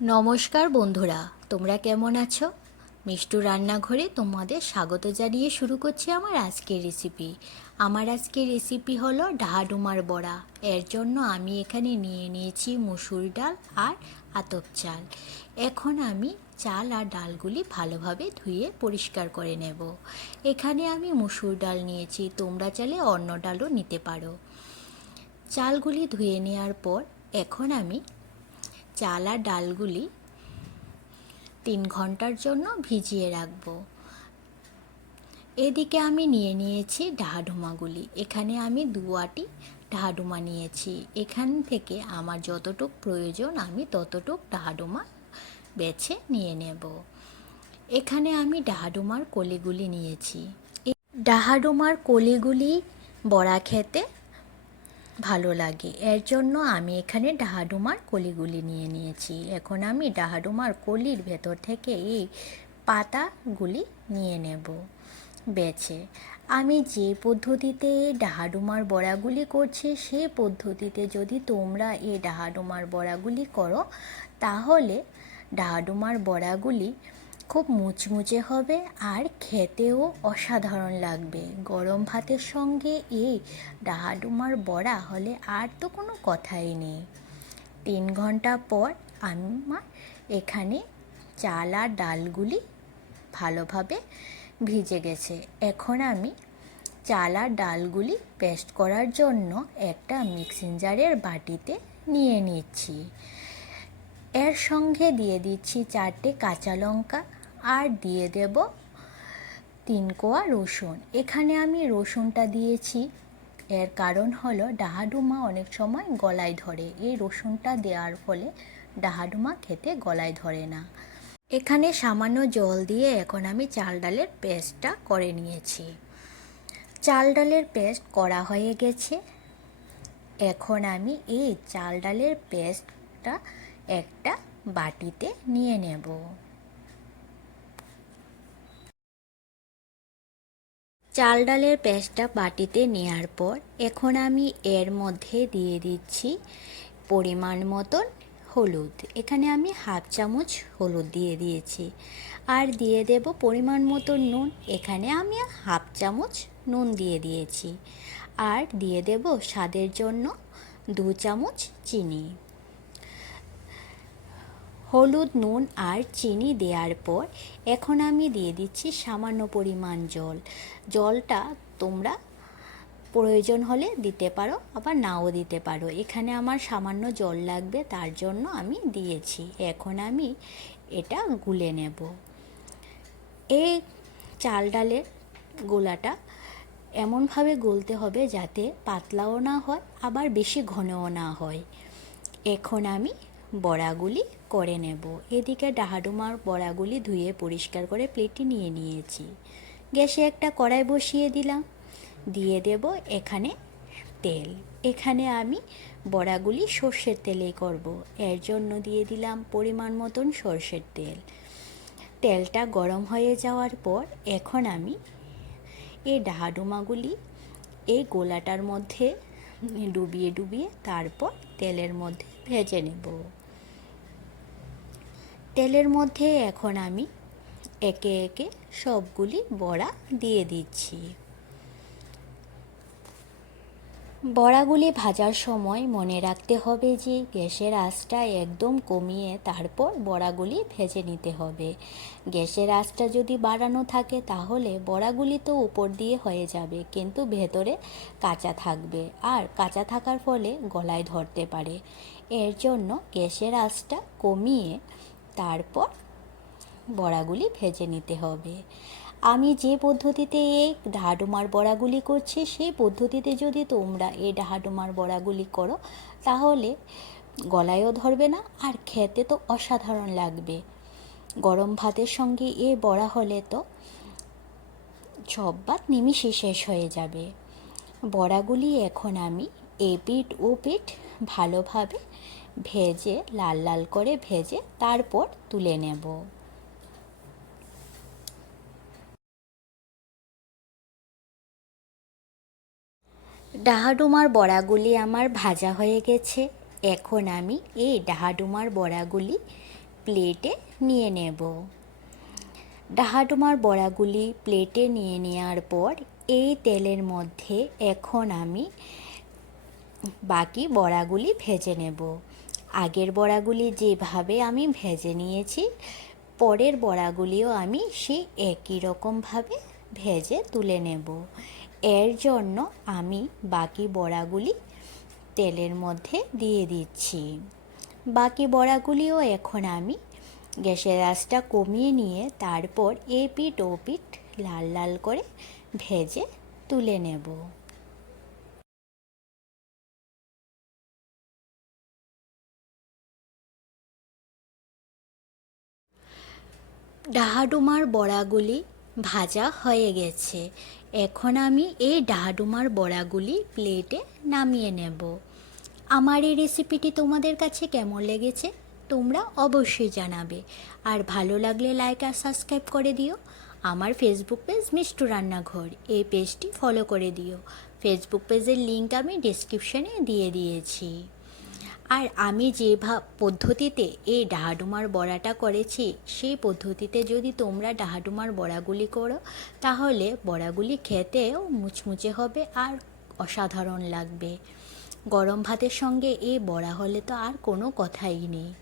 নমস্কার বন্ধুরা, তোমরা কেমন আছো? মিষ্টু রান্নাঘরে তোমাদের স্বাগত জানিয়ে শুরু করছি আমার আজকের রেসিপি আমার আজকের রেসিপি হলো ডাহাডুমার বড়া। এর জন্য আমি এখানে নিয়ে নিয়েছি মুসুর ডাল আর আতপ চাল। এখন আমি চাল আর ডালগুলি ভালোভাবে ধুয়ে পরিষ্কার করে নেব। এখানে আমি মুসুর ডাল নিয়েছি, তোমরা চাইলে অন্য ডালও নিতে পারো। চালগুলি ধুয়ে নেওয়ার পর এখন আমি চাল ডালগুলি তিন ঘণ্টার জন্য ভিজিয়ে রাখব। এদিকে আমি নিয়ে নিয়েছি ডাহাডুমাগুলি। এখানে আমি দু আটি ডাহাডুমা নিয়েছি। এখান থেকে আমার যতটুক প্রয়োজন আমি ততটুক ডাহাডুমা বেছে নিয়ে নেব। এখানে আমি ডাহাডুমার কলিগুলি নিয়েছি। ডাহাডুমার কলিগুলি বড়া খেতে ভালো লাগে। এর জন্য আমি এখানে ডাহাডুমার কলিগুলি নিয়ে নিয়েছি। এখন আমি ডাহাডুমার কলির ভেতর থেকে এই পাতাগুলি নিয়ে নেব। বেছে। আমি যে পদ্ধতিতে ডাহাডুমার বড়াগুলি করছি সেই পদ্ধতিতে যদি তোমরা এই ডাহাডুমার বড়াগুলি করো, তাহলে ডাহাডুমার বড়াগুলি খুব মুচমুচে হবে আর খেতেও অসাধারণ লাগবে। গরম ভাতের সঙ্গে এই ডাহাডুমার বড়া হলে আর তো কোনো কথাই নেই। তিন ঘণ্টা পর আমার এখানে চাল আর ডালগুলি ভালোভাবে ভিজে গেছে। এখন আমি চাল আর ডালগুলি পেস্ট করার জন্য একটা মিক্সিং জারের বাটিতে নিয়ে নিচ্ছি। এর সঙ্গে দিয়ে দিচ্ছি চারটে কাঁচা লঙ্কা আর দিয়ে দেব তিন কোয়া রসুন। এখানে আমি রসুনটা দিয়েছি। এর কারণ হলো ডাহাডুমা অনেক সময় গলায় ধরে। এই রসুনটা দেওয়ার ফলে ডাহাডুমা খেতে গলায় ধরে না। এখানে সামান্য জল দিয়ে এখন আমি চাল ডালের পেস্টটা করে নিয়েছি। চাল ডালের পেস্ট করা হয়ে গেছে। এখন আমি এই চাল ডালের পেস্টটা একটা বাটিতে নিয়ে নেব। চাল ডালের পেস্টটা বাটিতে নেওয়ার পর এখন আমি এর মধ্যে দিয়ে দিচ্ছি পরিমাণ মতন হলুদ। এখানে আমি হাফ চামচ হলুদ দিয়ে দিয়েছি। আর দিয়ে দেব পরিমাণ মতন নুন। এখানে আমি হাফ চামচ নুন দিয়ে দিয়েছি। আর দিয়ে দেব স্বাদের জন্য দু চামচ চিনি। হলুদ, নুন আর চিনি দেওয়ার পর এখন আমি দিয়ে দিচ্ছি সামান্য পরিমাণ জল। জলটা তোমরা প্রয়োজন হলে দিতে পারো, আবার নাও দিতে পারো। এখানে আমার সামান্য জল লাগবে, তার জন্য আমি দিয়েছি। এখন আমি এটা গুলে নেব। এই চাল ডালের গোলাটা এমনভাবে গলতে হবে যাতে পাতলাও না হয়, আবার বেশি ঘনও না হয়। এখন আমি বড়াগুলি করে নেব। এদিকে ডাহাডুমার বড়াগুলি ধুয়ে পরিষ্কার করে প্লেটে নিয়ে নিয়েছি। গ্যাসে একটা কড়াই বসিয়ে দিলাম। দিয়ে দেব এখানে তেল। এখানে আমি বড়াগুলি সর্ষের তেলেই করব। এর জন্য দিয়ে দিলাম পরিমাণ মতন সর্ষের তেল। তেলটা গরম হয়ে যাওয়ার পর এখন আমি এই ডাহাডুমাগুলি এই গোলাটার মধ্যে ডুবিয়ে ডুবিয়ে তারপর তেলের মধ্যে ভেজে নেব। তেলের মধ্যে এখন আমি একে একে সবগুলি বড়া দিয়ে দিচ্ছি। বড়াগুলি ভাজার সময় মনে রাখতে হবে যে গ্যাসের আঁচটা একদম কমিয়ে তারপর বড়াগুলি ভেজে নিতে হবে। গ্যাসের আঁচটা যদি বাড়ানো থাকে তাহলে বড়াগুলি তো উপর দিয়ে হয়ে যাবে, কিন্তু ভেতরে কাঁচা থাকবে আর কাঁচা থাকার ফলে গলায় ধরতে পারে। এর জন্য গ্যাসের আঁচটা কমিয়ে তারপর বড়াগুলি ভেজে নিতে হবে। আমি যে পদ্ধতিতে এই ডাহাডুমার বড়াগুলি করছি, সেই পদ্ধতিতে যদি তোমরা এই ডাহাডুমার বড়াগুলি করো, তাহলে গলায়ও ধরবে না আর খেতে তো অসাধারণ লাগবে। গরম ভাতের সঙ্গে এ বড়া হলে তো সব ভাত নিমিষে শেষ হয়ে যাবে। বড়াগুলি এখন আমি এ পিঠ ও পিঠ ভালোভাবে ভেজে, লাল লাল করে ভেজে তারপর তুলে নেব। ডাহাডুমার বড়াগুলি আমার ভাজা হয়ে গেছে। এখন আমি এই ডাহাডুমার বড়াগুলি প্লেটে নিয়ে নেব। ডাহাডুমার বড়াগুলি প্লেটে নিয়ে নেওয়ার পর এই তেলের মধ্যে এখন আমি বাকি বড়াগুলি ভেজে নেব। আগের বড়াগুলি যেভাবে আমি ভেজে নিয়েছি, পরের বড়াগুলিও আমি সেই একই রকমভাবে ভেজে তুলে নেব। এর জন্য আমি বাকি বড়াগুলি তেলের মধ্যে দিয়ে দিচ্ছি। বাকি বড়াগুলিও এখন আমি গ্যাসের আঁচটা কমিয়ে নিয়ে তারপর এপিট ওপিট লাল লাল করে ভেজে তুলে নেব। ডাহাডুমার বড়াগুলি ভাজা হয়ে গেছে। এখন আমি এই ডাহাডুমার বড়াগুলি প্লেটে নামিয়ে নেব। আমার এই রেসিপিটি তোমাদের কাছে কেমন লেগেছে তোমরা অবশ্যই জানাবে। আর ভালো লাগলে লাইক আর সাবস্ক্রাইব করে দিও। আমার ফেসবুক পেজ মিষ্টু রান্নাঘর, এই পেজটি ফলো করে দিও। ফেসবুক পেজের লিঙ্ক আমি ডিসক্রিপশানে দিয়ে দিয়েছি। আর আমি যে পদ্ধতিতে এই ডাহাডুমার বড়াটা করেছি, সেই পদ্ধতিতে যদি তোমরা ডাহাডুমার বড়াগুলি করো, তাহলে বড়াগুলি খেতেও মুচমুচে হবে আর অসাধারণ লাগবে। গরম ভাতের সঙ্গে এই বড়া হলে তো আর কোনো কথাই নেই।